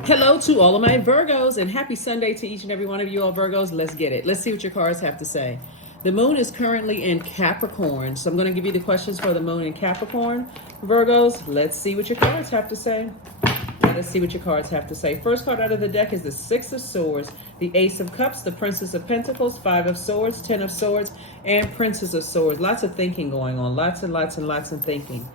Hello to all of my Virgos and happy Sunday to each and every one of you all Virgos. Let's get it. Let's see what your cards have to say. The moon is currently in Capricorn. So I'm going to give you the questions for the moon in Capricorn. Virgos, let's see what your cards have to say. Let's see what your cards have to say. First card out of the deck is the Six of Swords, the Ace of Cups, the Princess of Pentacles, Five of Swords, Ten of Swords, and Princess of Swords. Lots of thinking going on. Lots and lots and lots of thinking.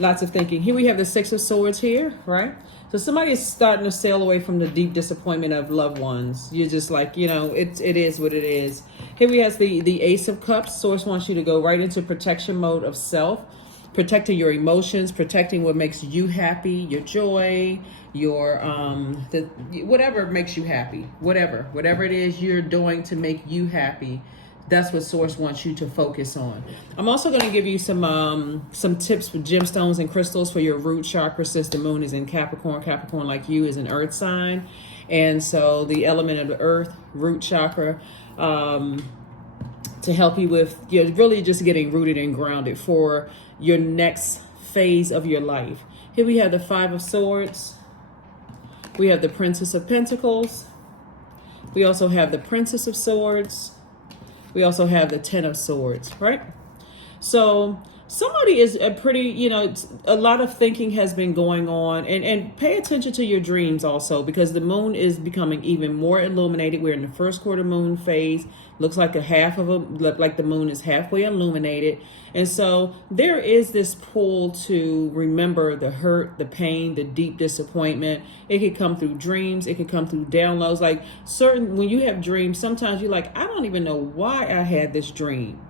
Lots of thinking. Here we have the Six of Swords here, right? So somebody is starting to sail away from the deep disappointment of loved ones. You're just like, it is what it is. Here we have the Ace of Cups. Source wants you to go right into protection mode of self, protecting your emotions, protecting what makes you happy, your joy, your whatever makes you happy, whatever it is you're doing to make you happy. That's what Source wants you to focus on. I'm also going to give you some tips for gemstones and crystals for your root chakra, since the moon is in Capricorn. Capricorn, like you, is an earth sign. And so the element of the earth, root chakra, to help you with really just getting rooted and grounded for your next phase of your life. Here we have the Five of Swords. We have the Princess of Pentacles. We also have the Princess of Swords. We also have the Ten of Swords, right? So somebody is a pretty, a lot of thinking has been going on, and pay attention to your dreams also, because the moon is becoming even more illuminated. We're in the first quarter moon phase. Looks like like the moon is halfway illuminated. And so there is this pull to remember the hurt, the pain, the deep disappointment. It could come through dreams. It could come through downloads. Like when you have dreams, sometimes you're like, I don't even know why I had this dream.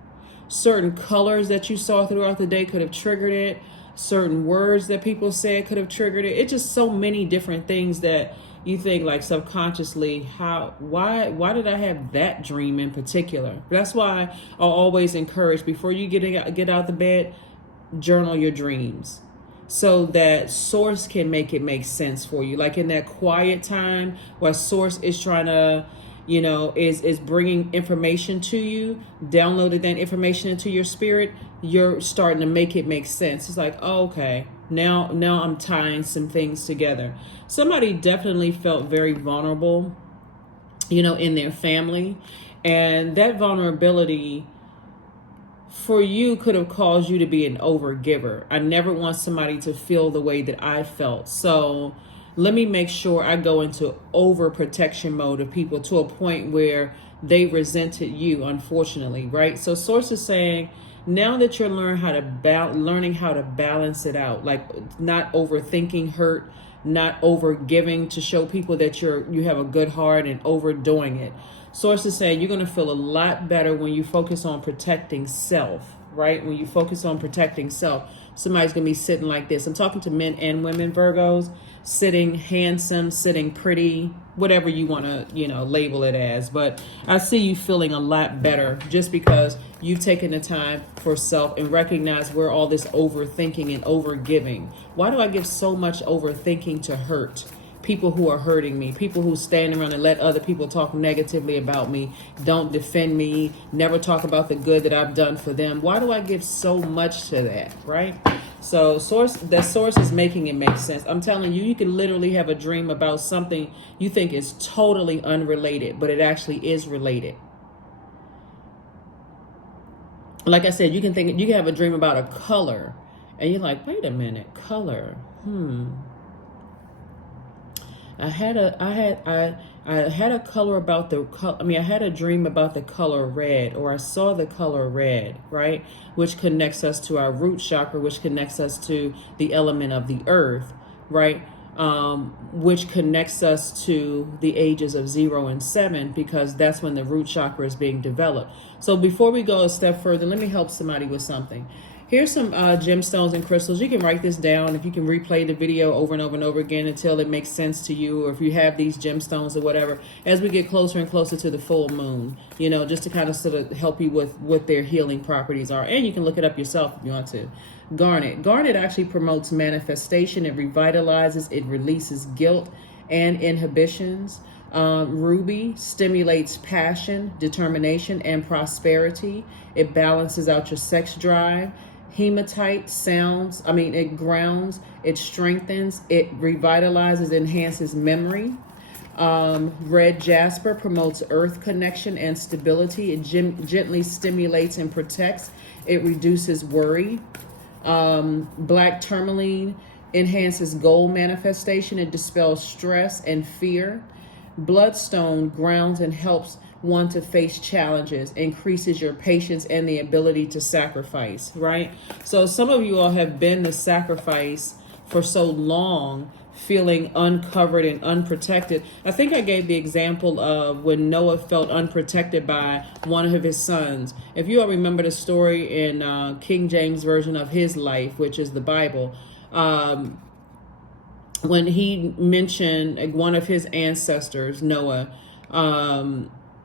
Certain colors that you saw throughout the day could have triggered it. Certain words that people said could have triggered it. It's just so many different things that you think, like, subconsciously, why did I have that dream in particular? That's why I'll always encourage, before you get out the bed, journal your dreams, so that Source can make it make sense for you. Like in that quiet time where Source is trying to, is bringing information to you, downloading that information into your spirit, you're starting to make it make sense. It's like, oh, okay, now I'm tying some things together. Somebody definitely felt very vulnerable, in their family. And that vulnerability for you could have caused you to be an overgiver. I never want somebody to feel the way that I felt. So let me make sure I go into overprotection mode of people to a point where they resented you, unfortunately, right? So Source is saying, now that you're learning how to balance it out, like not overthinking hurt, not overgiving to show people that you have a good heart, and overdoing it. Source is saying you're going to feel a lot better when you focus on protecting self, right? When you focus on protecting self, somebody's going to be sitting like this. I'm talking to men and women, Virgos, sitting handsome, sitting pretty, whatever you want to, label it as. But I see you feeling a lot better just because you've taken the time for self and recognize where all this overthinking and overgiving. Why do I give so much overthinking to hurt? People who are hurting me, people who stand around and let other people talk negatively about me, don't defend me, never talk about the good that I've done for them. Why do I give so much to that, right? So Source is making it make sense. I'm telling you, you can literally have a dream about something you think is totally unrelated, but it actually is related. Like I said, you can have a dream about a color, and you're like, wait a minute, color. I had a color about the color. I had a dream about the color red, or I saw the color red, right? Which connects us to our root chakra, which connects us to the element of the earth, right? Which connects us to the ages of 0 and 7, because that's when the root chakra is being developed. So before we go a step further, let me help somebody with something. Here's some gemstones and crystals. You can write this down. If you can replay the video over and over and over again until it makes sense to you, or if you have these gemstones or whatever, as we get closer and closer to the full moon, just to kind of sort of help you with what their healing properties are. And you can look it up yourself if you want to. Garnet. Garnet actually promotes manifestation. It revitalizes. It releases guilt and inhibitions. Ruby stimulates passion, determination, and prosperity. It balances out your sex drive. Hematite sounds, it grounds, it strengthens, it revitalizes, enhances memory. Red jasper promotes earth connection and stability. It gently stimulates and protects. It reduces worry. Black tourmaline enhances goal manifestation. It dispels stress and fear. Bloodstone grounds and helps one to face challenges, increases your patience and the ability to sacrifice, right? So some of you all have been the sacrifice for so long, feeling uncovered and unprotected. I think I gave the example of when Noah felt unprotected by one of his sons. If you all remember the story in King James Version of his life, which is the Bible, when he mentioned one of his ancestors, Noah,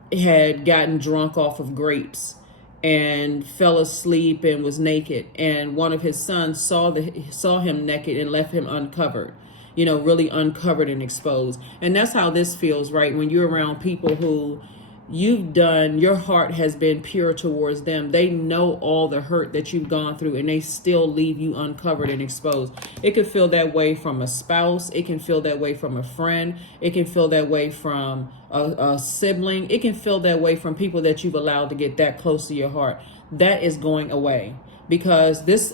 had gotten drunk off of grapes and fell asleep and was naked, and one of his sons saw him naked and left him uncovered, really uncovered and exposed. And that's how this feels, right? When you're around people who your heart has been pure towards them. They know all the hurt that you've gone through, and they still leave you uncovered and exposed. It can feel that way from a spouse. It can feel that way from a friend. It can feel that way from a sibling. It can feel that way from people that you've allowed to get that close to your heart. That is going away, because this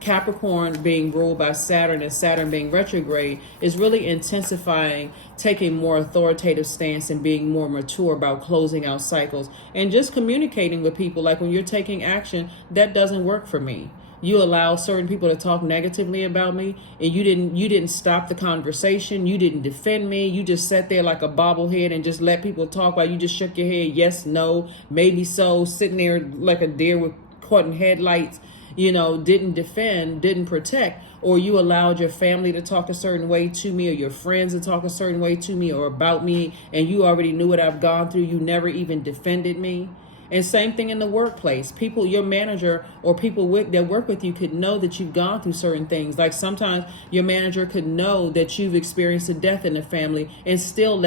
Capricorn being ruled by Saturn and Saturn being retrograde is really intensifying, taking more authoritative stance and being more mature about closing out cycles and just communicating with people. Like when you're taking action, that doesn't work for me. You allow certain people to talk negatively about me, and you didn't stop the conversation. You didn't defend me. You just sat there like a bobblehead and just let people talk while you just shook your head. Yes, no, maybe so, sitting there like a deer with caught in headlights. Didn't defend, didn't protect, or you allowed your family to talk a certain way to me, or your friends to talk a certain way to me or about me, and you already knew what I've gone through. You never even defended me. And same thing in the workplace. People, your manager or people that work with you could know that you've gone through certain things. Like sometimes your manager could know that you've experienced a death in the family and still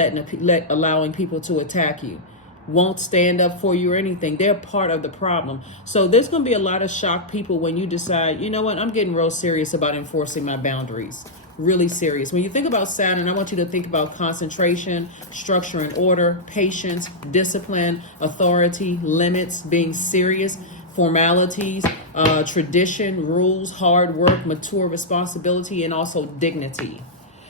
allowing people to attack you. Won't stand up for you or anything. They're part of the problem. So there's going to be a lot of shocked people when you decide, you know what, I'm getting real serious about enforcing my boundaries. Really serious. When you think about Saturn, I want you to think about concentration, structure and order, patience, discipline, authority, limits, being serious, formalities, tradition, rules, hard work, mature responsibility, and also dignity.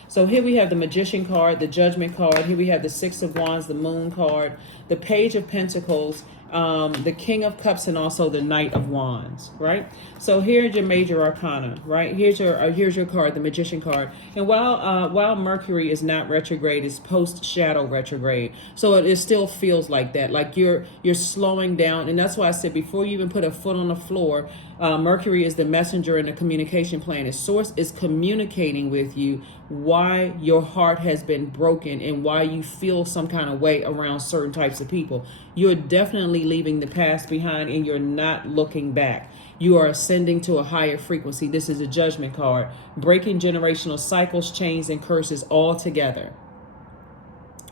So here we have the Magician card, the Judgment card. Here we have the Six of Wands, the Moon card, the Page of Pentacles, the King of Cups, and also the Knight of Wands, right? So here's your major arcana, right? Here's your card, the Magician card. And while Mercury is not retrograde, it's post shadow retrograde. So it still feels like that, like you're slowing down. And that's why I said before you even put a foot on the floor, Mercury is the messenger and the communication planet. Source is communicating with you why your heart has been broken and why you feel some kind of way around certain types of people. You're definitely leaving the past behind, and you're not looking back. You are ascending to a higher frequency. This is a Judgment card, breaking generational cycles, chains, and curses all together.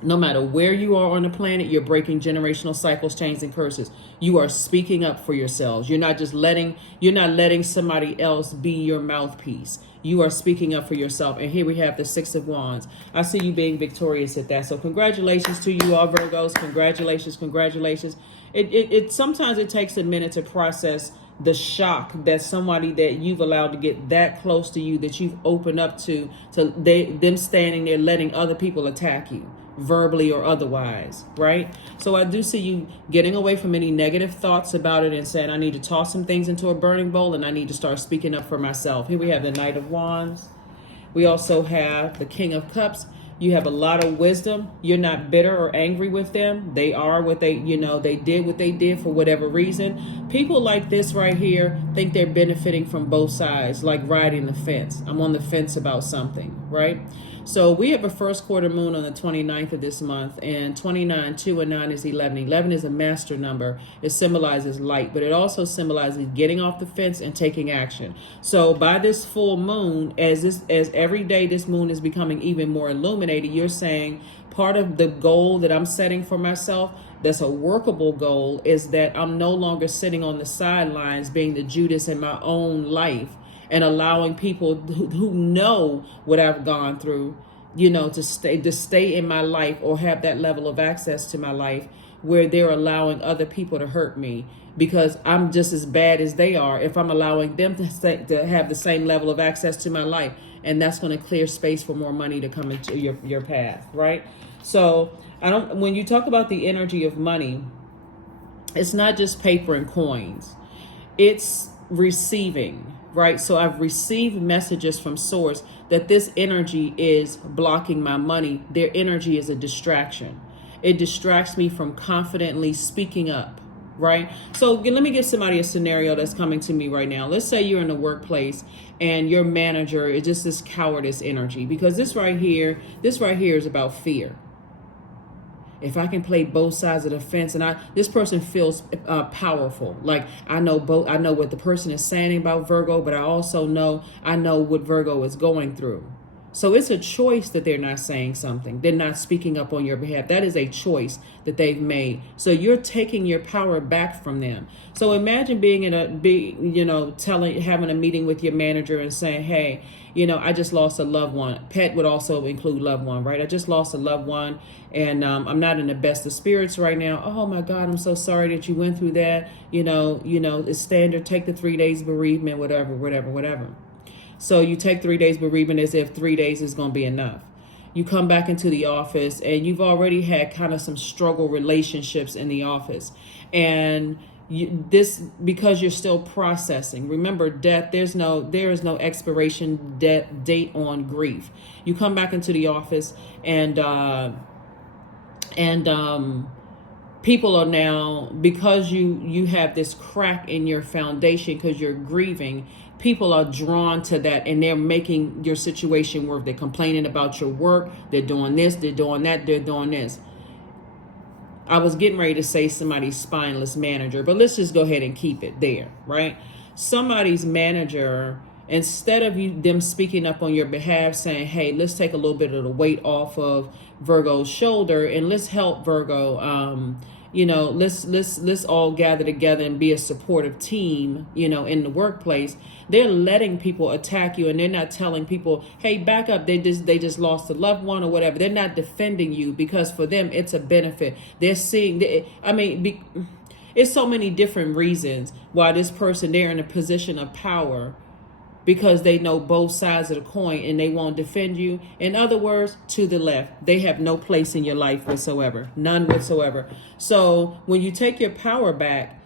No matter where you are on the planet, you're breaking generational cycles, chains, and curses. You are speaking up for yourselves. You're not letting somebody else be your mouthpiece. You are speaking up for yourself. And here we have the Six of Wands. I see you being victorious at that. So congratulations to you all, Virgos. Congratulations. It sometimes it takes a minute to process the shock that somebody that you've allowed to get that close to you, that you've opened up to them standing there letting other people attack you, verbally or otherwise, right? So I do see you getting away from any negative thoughts about it and saying, I need to toss some things into a burning bowl and I need to start speaking up for myself. Here we have the Knight of Wands. We also have the King of Cups. You have a lot of wisdom. You're not bitter or angry with them. They are what they did what they did for whatever reason. People like this right here think they're benefiting from both sides, like riding the fence. I'm on the fence about something, right? So we have a first quarter moon on the 29th of this month, and 29, 2 and 9 is 11. 11 is a master number. It symbolizes light, but it also symbolizes getting off the fence and taking action. So by this full moon, as every day this moon is becoming even more illuminated, you're saying part of the goal that I'm setting for myself, that's a workable goal, is that I'm no longer sitting on the sidelines being the Judas in my own life and allowing people who know what I've gone through, to stay in my life or have that level of access to my life where they're allowing other people to hurt me because I'm just as bad as they are if I'm allowing them to have the same level of access to my life. And that's going to clear space for more money to come into your path, right? So when you talk about the energy of money, it's not just paper and coins. It's receiving, right? So I've received messages from source that this energy is blocking my money. Their energy is a distraction. It distracts me from confidently speaking up, right? So let me give somebody a scenario that's coming to me right now. Let's say you're in the workplace and your manager is just this cowardice energy, because this right here is about fear. If I can play both sides of the fence, and this person feels powerful. Like I know what the person is saying about Virgo, but I know what Virgo is going through. So it's a choice that they're not saying something. They're not speaking up on your behalf. That is a choice that they've made. So you're taking your power back from them. So imagine having a meeting with your manager and saying, hey, I just lost a loved one. Pet would also include loved one, right? I just lost a loved one, and I'm not in the best of spirits right now. Oh my God, I'm so sorry that you went through that. It's standard. Take the 3 days bereavement, whatever. So you take 3 days bereavement as if 3 days is going to be enough. You come back into the office and you've already had kind of some struggle relationships in the office. And because you're still processing. Remember, death, there is no expiration date on grief. You come back into the office and people are now, because you have this crack in your foundation because you're grieving, people are drawn to that and they're making your situation work. They're complaining about your work. They're doing this, they're doing that, they're doing this. I was getting ready to say somebody's spineless manager, but let's just go ahead and keep it there, right? Somebody's manager, instead of them speaking up on your behalf, saying, hey, let's take a little bit of the weight off of Virgo's shoulder and let's help Virgo, let's all gather together and be a supportive team, in the workplace. They're letting people attack you, and they're not telling people, hey, back up. They just lost a loved one or whatever. They're not defending you because for them, it's a benefit. They're seeing, it's so many different reasons why this person, they're in a position of power because they know both sides of the coin and they won't defend you. In other words, to the left, they have no place in your life whatsoever, none whatsoever. So when you take your power back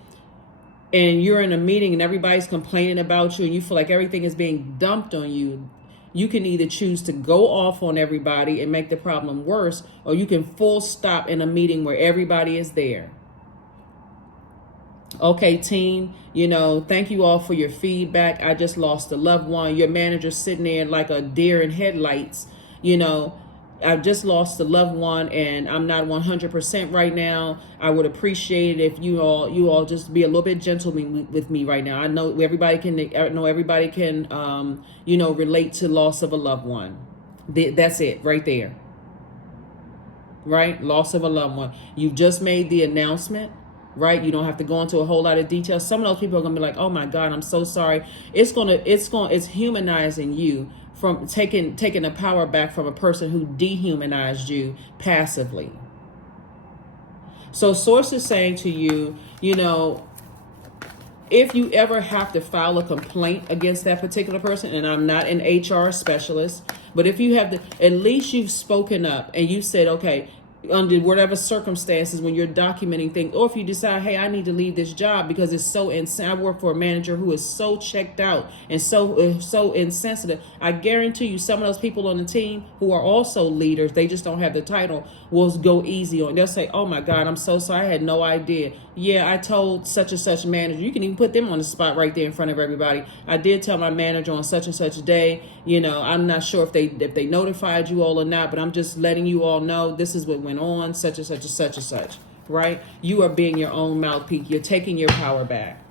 and you're in a meeting and everybody's complaining about you and you feel like everything is being dumped on you, you can either choose to go off on everybody and make the problem worse, or you can full stop in a meeting where everybody is there. Okay, team, thank you all for your feedback. I just lost a loved one. Your manager's sitting there like a deer in headlights. I've just lost a loved one and I'm not 100% right now. I would appreciate it if you all just be a little bit gentle with me right now. I know everybody can relate to loss of a loved one. That's it right there. Right? Loss of a loved one. You've just made the announcement. Right? You don't have to go into a whole lot of details. Some of those people are gonna be like, oh my God, I'm so sorry. It's humanizing you from taking the power back from a person who dehumanized you passively. So source is saying to you, if you ever have to file a complaint against that particular person, and I'm not an HR specialist, but if you have to, at least you've spoken up and you said, okay, under whatever circumstances when you're documenting things, or if you decide, hey, I need to leave this job because it's so insane. I work for a manager who is so checked out and so insensitive. I guarantee you some of those people on the team who are also leaders, they just don't have the title, will go easy on. They'll say, oh my God, I'm so sorry, I had no idea. Yeah, I told such and such manager. You can even put them on the spot right there in front of everybody. I did tell my manager on such and such day, I'm not sure if they notified you all or not, but I'm just letting you all know this is what went on, such and such and such and such, right? You are being your own mouthpiece. You're taking your power back.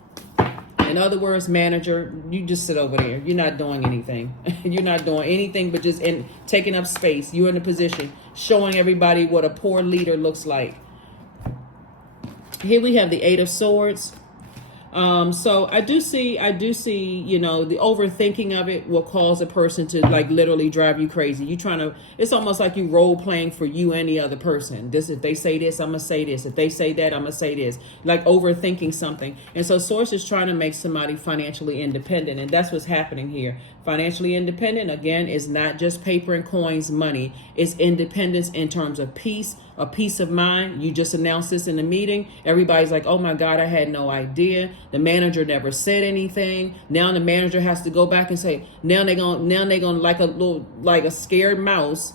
In other words, manager, you just sit over there. You're not doing anything. You're not doing anything but just taking up space. You're in a position showing everybody what a poor leader looks like. Here we have the Eight of Swords. So I do see, the overthinking of it will cause a person to like literally drive you crazy. It's almost like you role playing for you and the other person. If they say this, I'm going to say this. If they say that, I'm going to say this. Like overthinking something. And so Source is trying to make somebody financially independent. And that's what's happening here. Financially independent, again, is not just paper and coins, money. It's independence in terms of peace, a peace of mind. You just announced this in the meeting. Everybody's like, oh my God, I had no idea. The manager never said anything. Now the manager has to go back and say, now they're gonna like a scared mouse,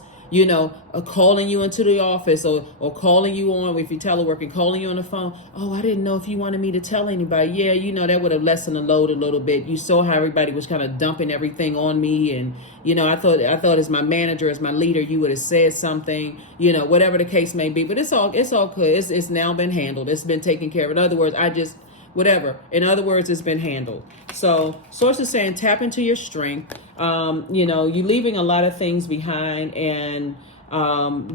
calling you into the office or calling you on, if you're teleworking, calling you on the phone. Oh, I didn't know if you wanted me to tell anybody. Yeah, that would have lessened the load a little bit. You saw how everybody was kind of dumping everything on me. And, I thought as my manager, as my leader, you would have said something, whatever the case may be. But it's all good. It's now been handled. It's been taken care of. In other words, In other words, it's been handled. So Source is saying tap into your strength. You're leaving a lot of things behind and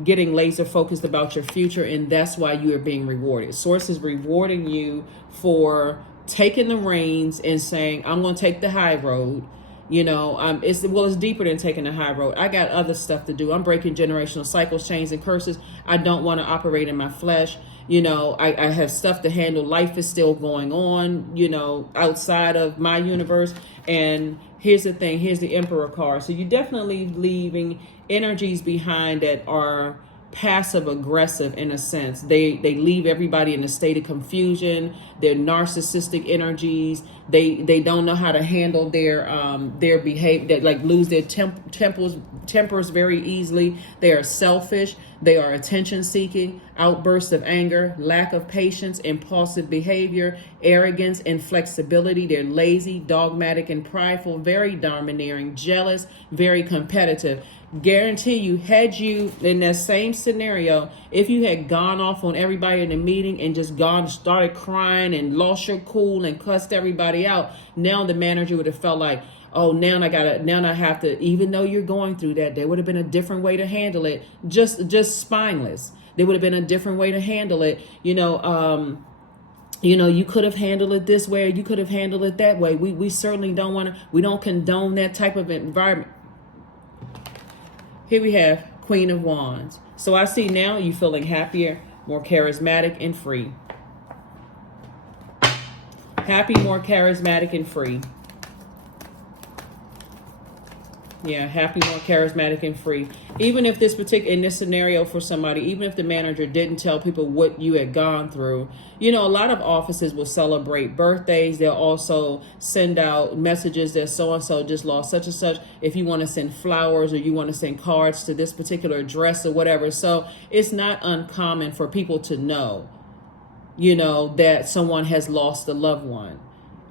getting laser focused about your future. And that's why you are being rewarded. Source is rewarding you for taking the reins and saying, I'm going to take the high road. It's deeper than taking the high road. I got other stuff to do. I'm breaking generational cycles, chains, and curses. I don't want to operate in my flesh. I have stuff to handle. Life is still going on, outside of my universe. And here's the thing. Here's the Emperor card. So you're definitely leaving energies behind that are passive aggressive in a sense. They leave everybody in a state of confusion. They're narcissistic energies. They don't know how to handle their behavior. They like lose their tempers very easily. They are selfish. They are attention seeking, outbursts of anger, lack of patience, impulsive behavior, arrogance, inflexibility. They're lazy, dogmatic, and prideful, very domineering, jealous, very competitive. Guarantee you, had you in that same scenario, if you had gone off on everybody in the meeting and just started crying and lost your cool and cussed everybody out, now the manager would have felt like, oh, now I have to, even though you're going through that, there would have been a different way to handle it. Just spineless. There would have been a different way to handle it. You could have handled it this way, or you could have handled it that way. We certainly we don't condone that type of environment. Here we have Queen of Wands. So I see now you feeling happier, more charismatic and free. Happy, more charismatic and free. Yeah, happy, more charismatic and free. Even if in this scenario for somebody, even if the manager didn't tell people what you had gone through, a lot of offices will celebrate birthdays. They'll also send out messages that so-and-so just lost such and such. If you want to send flowers or you want to send cards to this particular address or whatever. So it's not uncommon for people to know, that someone has lost a loved one.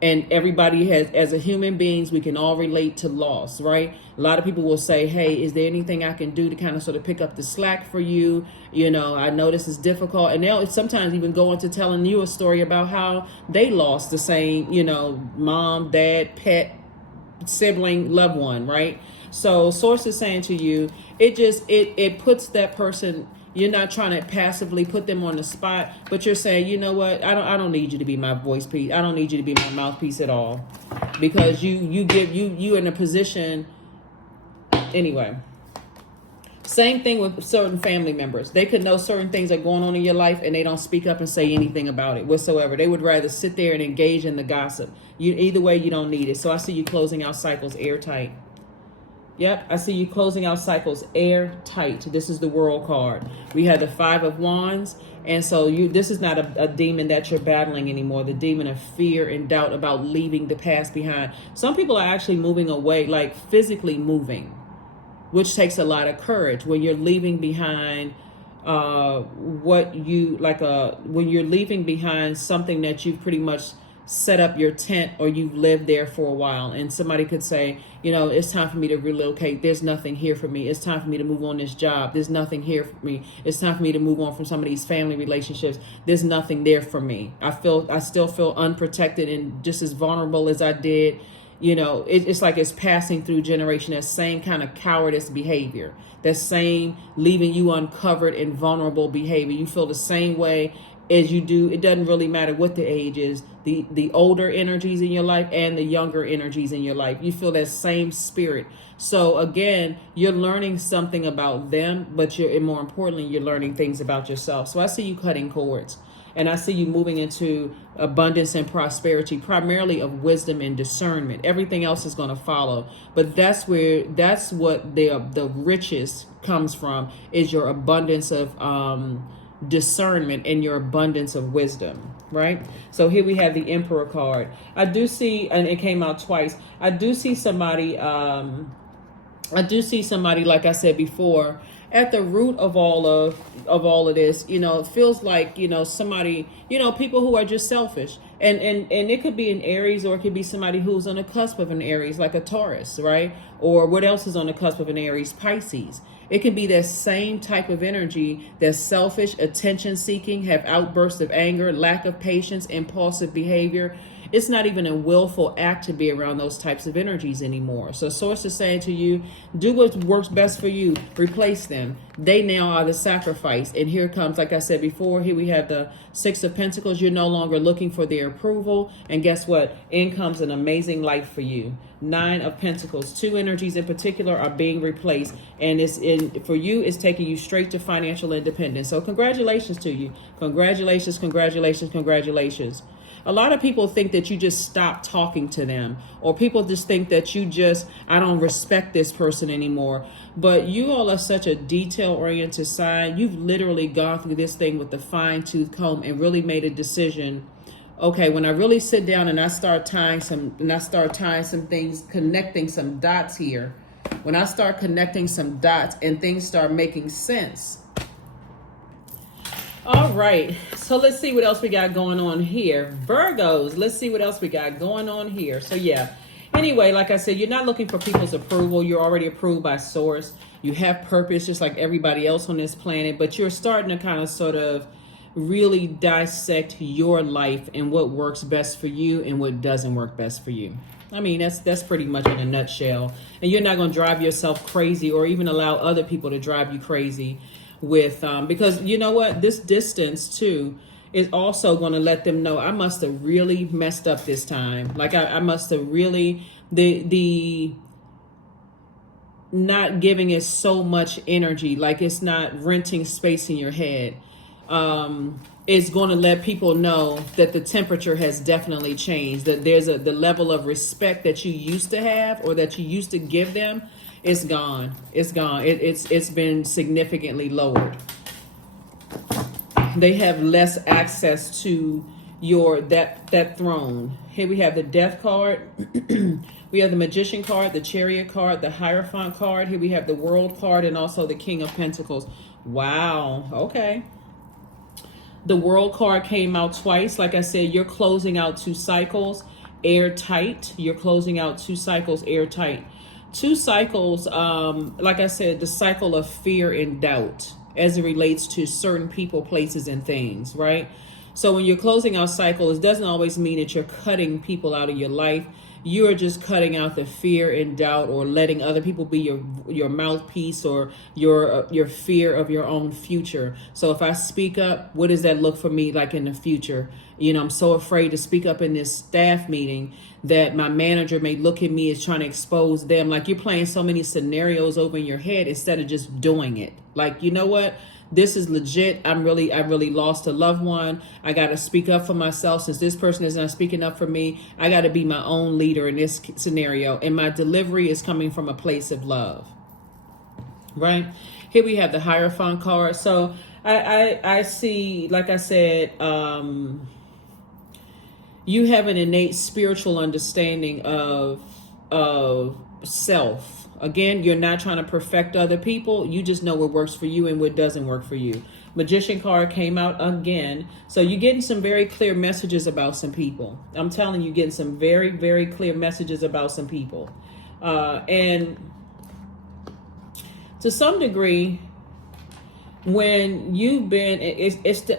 And everybody has, as a human beings, we can all relate to loss, right? A lot of people will say, hey, is there anything I can do to kind of sort of pick up the slack for you? I know this is difficult. And they'll sometimes even go into telling you a story about how they lost the same, mom, dad, pet, sibling, loved one, right? So Source is saying to you, it puts that person. You're not trying to passively put them on the spot, but you're saying, you know what? I don't need you to be my voice piece. I don't need you to be my mouthpiece at all, because you in a position. Anyway, same thing with certain family members. They could know certain things are going on in your life, and they don't speak up and say anything about it whatsoever. They would rather sit there and engage in the gossip. Either way, you don't need it. So I see you closing out cycles airtight. Yep, I see you closing out cycles airtight. This is the World card. We have the Five of Wands, and so this is not a demon that you're battling anymore. The demon of fear and doubt about leaving the past behind. Some people are actually moving away, like physically moving, which takes a lot of courage when you're leaving behind when you're leaving behind something that you've pretty much set up your tent or you've lived there for a while, and somebody could say, it's time for me to relocate. There's nothing here for me. It's time for me to move on this job. There's nothing here for me. It's time for me to move on from some of these family relationships. There's nothing there for me. I still feel unprotected and just as vulnerable as I did. It's like it's passing through generation, that same kind of cowardice behavior, that same leaving you uncovered and vulnerable behavior. You feel the same way as you do. It doesn't really matter what the age is, the older energies in your life and the younger energies in your life. You feel that same spirit. So again, you're learning something about them, but and more importantly, you're learning things about yourself. So I see you cutting cords. And I see you moving into abundance and prosperity, primarily of wisdom and discernment. Everything else is going to follow. But that's what the richest comes from, is your abundance of discernment and your abundance of wisdom, right? So here we have the Emperor card. I do see, and it came out twice, I do see somebody, like I said before, at the root of all of this. It feels like, somebody, people who are just selfish, and it could be an Aries, or it could be somebody who's on the cusp of an Aries, like a Taurus, right? Or what else is on the cusp of an Aries? Pisces. It can be that same type of energy that's selfish, attention seeking, have outbursts of anger, lack of patience, impulsive behavior. It's not even a willful act to be around those types of energies anymore. So Source is saying to you, do what works best for you. Replace them. They now are the sacrifice. And here comes, like I said before, here we have the Six of Pentacles. You're no longer looking for their approval. And guess what? In comes an amazing life for you. Nine of Pentacles. Two energies in particular are being replaced. And for you, it's taking you straight to financial independence. So congratulations to you. Congratulations, congratulations, congratulations. A lot of people think that you just stop talking to them, or people just think that I don't respect this person anymore. But you all are such a detail-oriented sign. You've literally gone through this thing with the fine-tooth comb and really made a decision. Okay, when I really sit down and I start tying some things, connecting some dots here, when I start connecting some dots and things start making sense. All right, so let's see what else we got going on here. Virgos, let's see what else we got going on here. So yeah, anyway, like I said, you're not looking for people's approval. You're already approved by Source. You have purpose just like everybody else on this planet, but you're starting to kind of sort of really dissect your life and what works best for you and what doesn't work best for you. I mean, that's pretty much in a nutshell. And you're not going to drive yourself crazy or even allow other people to drive you crazy because you know what, this distance too is also going to let them know I must have really messed up this time. Like I must have really, the not giving it so much energy, like it's not renting space in your head, is going to let people know that the temperature has definitely changed, that there's the level of respect that you used to have or that you used to give them. It's gone. It's gone. It's been significantly lowered. They have less access to that throne. Here we have the Death card. We have the Magician card, the Chariot card, the Hierophant card. Here we have the World card and also the King of Pentacles. Wow. Okay. The World card came out twice. Like I said, you're closing out 2 cycles airtight. You're closing out 2 cycles airtight. 2 cycles, like I said, the cycle of fear and doubt as it relates to certain people, places, and things, right? So when you're closing out cycles, it doesn't always mean that you're cutting people out of your life. You're just cutting out the fear and doubt, or letting other people be your mouthpiece, or your fear of your own future. So if I speak up, what does that look for me like in the future? I'm so afraid to speak up in this staff meeting that my manager may look at me as trying to expose them. Like, you're playing so many scenarios over in your head instead of just doing it. Like, you know what? this is legit. I really lost a loved one. I got to speak up for myself. Since this person is not speaking up for me, I got to be my own leader in this scenario. And my delivery is coming from a place of love. Right? Here we have the Hierophant card. So I see, like I said, you have an innate spiritual understanding of self. Again, you're not trying to perfect other people. You just know what works for you and what doesn't work for you. Magician card came out again. So you're getting some very clear messages about some people. I'm telling you, getting some very, very clear messages about some people. And to some degree, when you've been,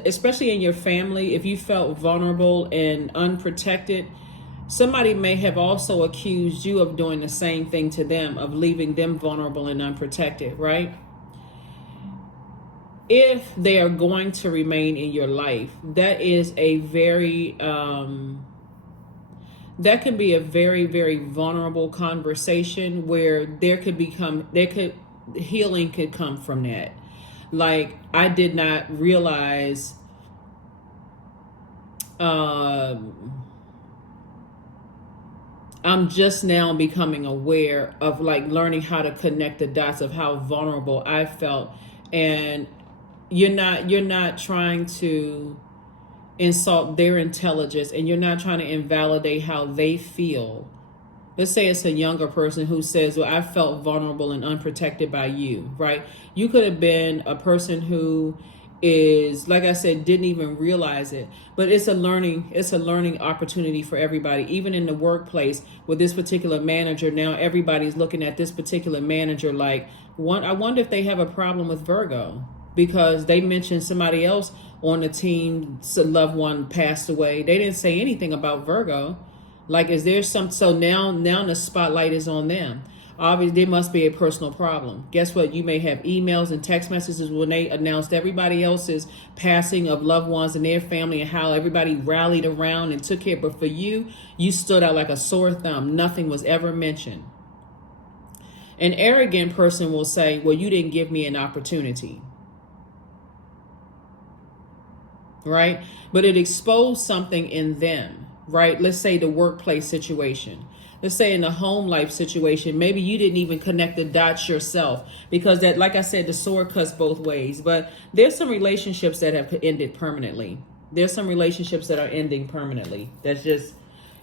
especially in your family, if you felt vulnerable and unprotected, somebody may have also accused you of doing the same thing to them, of leaving them vulnerable and unprotected, right? If they are going to remain in your life, that is a very, that can be a very, very vulnerable conversation where healing could come from that. Like, I did not realize, I'm just now becoming aware of, like, learning how to connect the dots of how vulnerable I felt. And you're not trying to insult their intelligence, and you're not trying to invalidate how they feel. Let's say it's a younger person who says, well, I felt vulnerable and unprotected by you, right? You could have been a person who is, like I said, didn't even realize it. But it's a learning opportunity for everybody. Even in the workplace with this particular manager, now everybody's looking at this particular manager like, I wonder if they have a problem with Virgo, because they mentioned somebody else on the team, some loved one passed away. They didn't say anything about Virgo. Like, is there so now the spotlight is on them. Obviously, there must be a personal problem. Guess what? You may have emails and text messages when they announced everybody else's passing of loved ones and their family and how everybody rallied around and took care. But for you, you stood out like a sore thumb. Nothing was ever mentioned. An arrogant person will say, well, you didn't give me an opportunity. Right? But it exposed something in them, right? Let's say the workplace situation. Let's say in the home life situation, maybe you didn't even connect the dots yourself, because that, like I said, the sword cuts both ways. But there's some relationships that have ended permanently. There's some relationships that are ending permanently. That's just,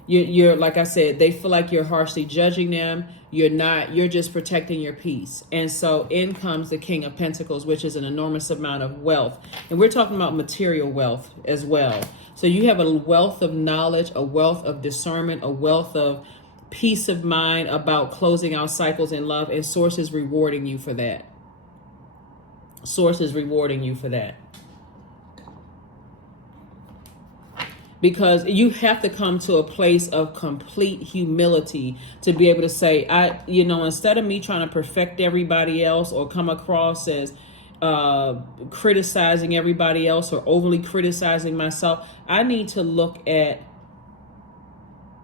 you're like I said, they feel like you're harshly judging them. You're not, you're just protecting your peace. And so in comes the King of Pentacles, which is an enormous amount of wealth. And we're talking about material wealth as well. So you have a wealth of knowledge, a wealth of discernment, a wealth of peace of mind about closing out cycles in love, and Source is rewarding you for that. Source is rewarding you for that. Because you have to come to a place of complete humility to be able to say, instead of me trying to perfect everybody else or come across as criticizing everybody else or overly criticizing myself, I need to look at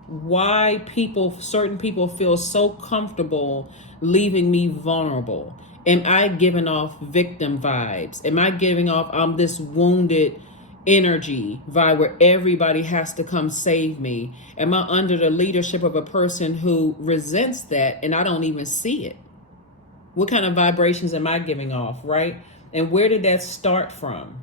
why certain people feel so comfortable leaving me vulnerable. Am I giving off victim vibes? Am I giving off, I'm this wounded energy vibe where everybody has to come save me? Am I under the leadership of a person who resents that and I don't even see it? What kind of vibrations am I giving off, right? And where did that start from?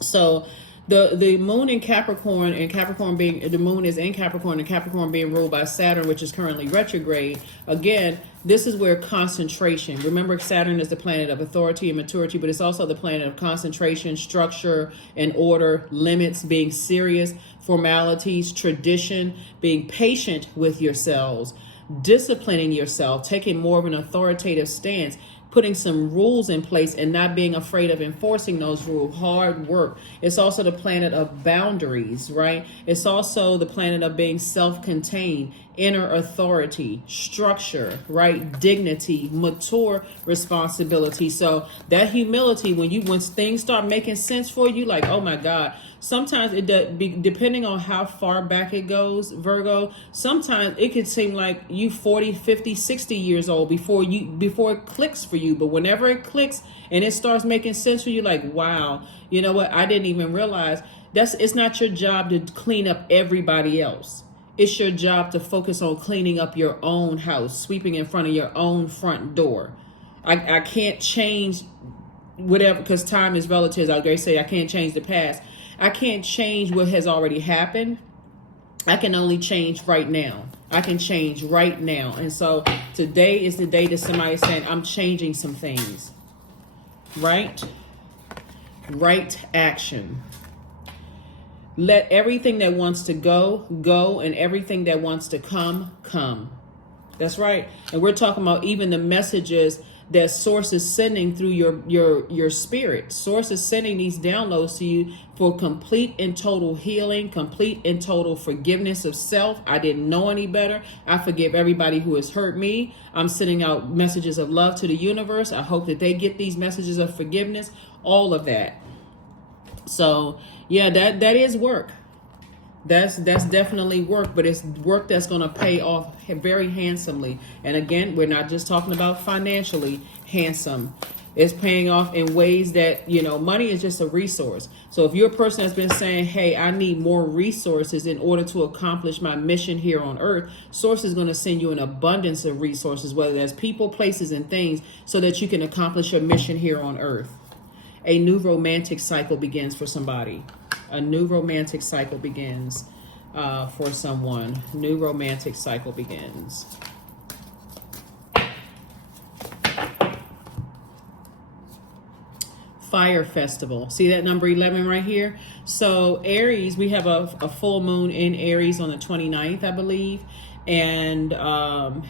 So the moon in Capricorn, and Capricorn being, the moon is in Capricorn, and Capricorn being ruled by Saturn, which is currently retrograde. Again, this is where concentration, remember Saturn is the planet of authority and maturity, but it's also the planet of concentration, structure and order, limits, being serious, formalities, tradition, being patient with yourselves, disciplining yourself, taking more of an authoritative stance, putting some rules in place and not being afraid of enforcing those rules, hard work. It's also the planet of boundaries, right? It's also the planet of being self-contained, inner authority, structure, right? Dignity, mature responsibility. So that humility, when things start making sense for you, like, oh my God, sometimes it does, depending on how far back it goes, Virgo, sometimes it could seem like you 40, 50, 60 years old before it clicks for you. But whenever it clicks and it starts making sense for you, like, wow, you know what? I didn't even realize it's not your job to clean up everybody else. It's your job to focus on cleaning up your own house, sweeping in front of your own front door. I can't change whatever, because time is relative. I always say I can't change the past. I can't change what has already happened. I can only change right now. I can change right now. And so today is the day that somebody's saying, I'm changing some things. Right? Right action. Let everything that wants to go, go, and everything that wants to come, come. That's right. And we're talking about even the messages that Source is sending through your spirit. Source is sending these downloads to you for complete and total healing, complete and total forgiveness of self. I didn't know any better. I forgive everybody who has hurt me. I'm sending out messages of love to the universe. I hope that they get these messages of forgiveness, all of that. So yeah, that is work. That's definitely work, but it's work that's going to pay off very handsomely. And again, we're not just talking about financially handsome. It's paying off in ways that, money is just a resource. So if you're a person that's been saying, hey, I need more resources in order to accomplish my mission here on earth, Source is going to send you an abundance of resources, whether that's people, places, and things, so that you can accomplish your mission here on earth. A new romantic cycle begins for somebody. A new romantic cycle begins for someone. New romantic cycle begins. Fire festival. See that number 11 right here? So Aries, we have a full moon in Aries on the 29th, I believe. And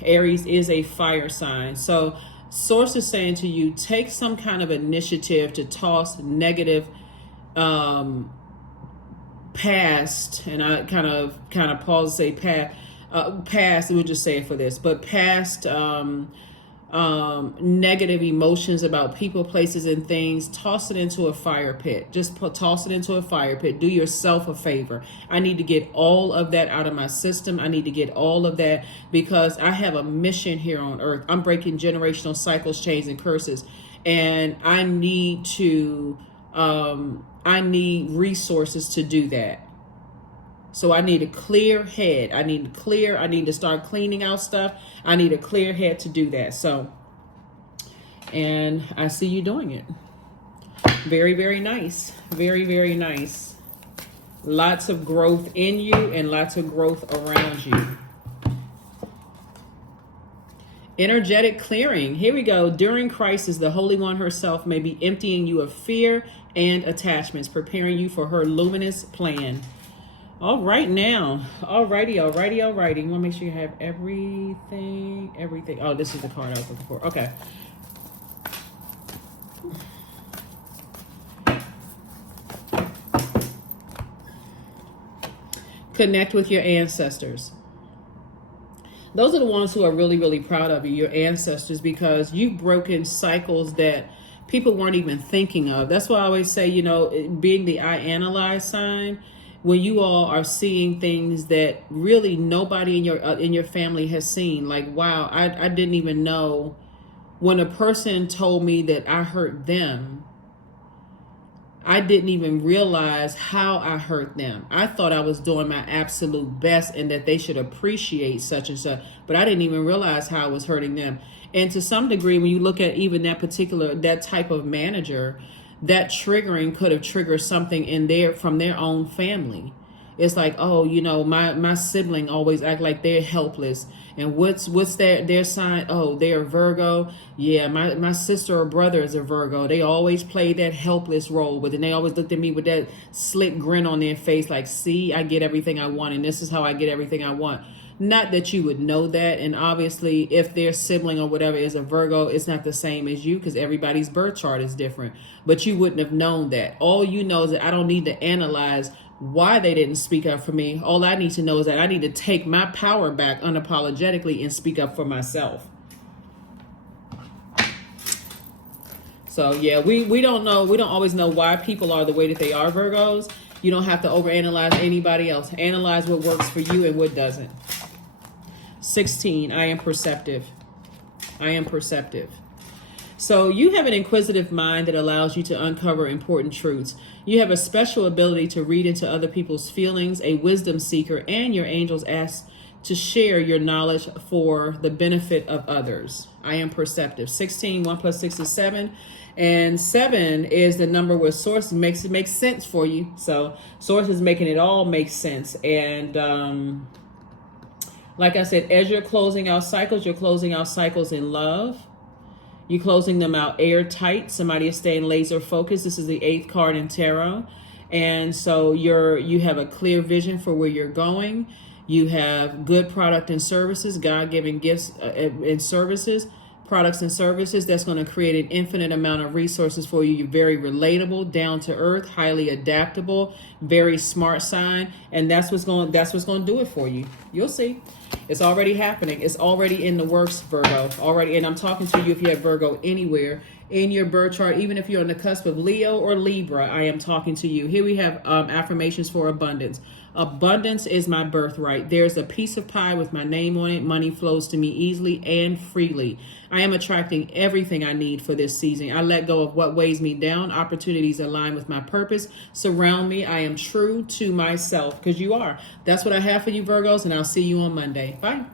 Aries is a fire sign. So Source is saying to you, take some kind of initiative to toss negative past, and I kind of pause to say past, we'll just say it for this, but past negative emotions about people, places, and things, toss it into a fire pit. Just toss it into a fire pit. Do yourself a favor. I need to get all of that out of my system. I need to get all of that because I have a mission here on earth. I'm breaking generational cycles, chains, and curses. And I need to, I need resources to do that. So I need a clear head. I need to start cleaning out stuff. I need a clear head to do that. So, and I see you doing it. Very, very nice. Very, very nice. Lots of growth in you and lots of growth around you. Energetic clearing. Here we go. During crisis, the Holy One herself may be emptying you of fear and attachments, preparing you for her luminous plan. All right now. Alrighty. Want to make sure you have everything. Oh, this is the card I was looking for. Okay. Connect with your ancestors. Those are the ones who are really, really proud of you, your ancestors, because you've broken cycles that people weren't even thinking of. That's why I always say, being the I analyze sign, when you all are seeing things that really nobody in your family has seen, like, wow, I didn't even know. When a person told me that I hurt them, I didn't even realize how I hurt them. I thought I was doing my absolute best and that they should appreciate such and such, but I didn't even realize how I was hurting them. And to some degree, when you look at even that type of manager, that triggering could have triggered something from their own family. It's like, oh, my sibling always act like they're helpless. And what's their sign? Oh, they're a Virgo. Yeah, my sister or brother is a Virgo. They always play that helpless role with it. And they always looked at me with that slick grin on their face like, see, I get everything I want. And this is how I get everything I want. Not that you would know that. And obviously, if their sibling or whatever is a Virgo, it's not the same as you because everybody's birth chart is different. But you wouldn't have known that. All you know is that I don't need to analyze why they didn't speak up for me. All I need to know is that I need to take my power back unapologetically and speak up for myself. So yeah, we don't know. We don't always know why people are the way that they are, Virgos. You don't have to overanalyze anybody else. Analyze what works for you and what doesn't. 16, I am perceptive. I am perceptive. So you have an inquisitive mind that allows you to uncover important truths. You have a special ability to read into other people's feelings, a wisdom seeker, and your angels ask to share your knowledge for the benefit of others. I am perceptive. 16, 1 plus 6 is 7. And 7 is the number where source makes sense for you. So source is making it all make sense. And like I said, as you're closing out cycles in love. You're closing them out airtight. Somebody is staying laser focused. This is the 8th card in tarot. And so you have a clear vision for where you're going. You have good product and services, God-given gifts and services, products and services that's going to create an infinite amount of resources for you. You're very relatable, down to earth, highly adaptable, very smart sign, and that's what's going to do it for you. You'll see. It's already happening. It's already in the works, Virgo. Already, and I'm talking to you if you have Virgo anywhere in your birth chart, even if you're on the cusp of Leo or Libra, I am talking to you. Here we have affirmations for abundance. Abundance is my birthright. There's a piece of pie with my name on it. Money flows to me easily and freely. I am attracting everything I need for this season. I let go of what weighs me down. Opportunities align with my purpose. Surround me. I am true to myself, because you are. That's what I have for you, Virgos, and I'll see you on Monday. Bye.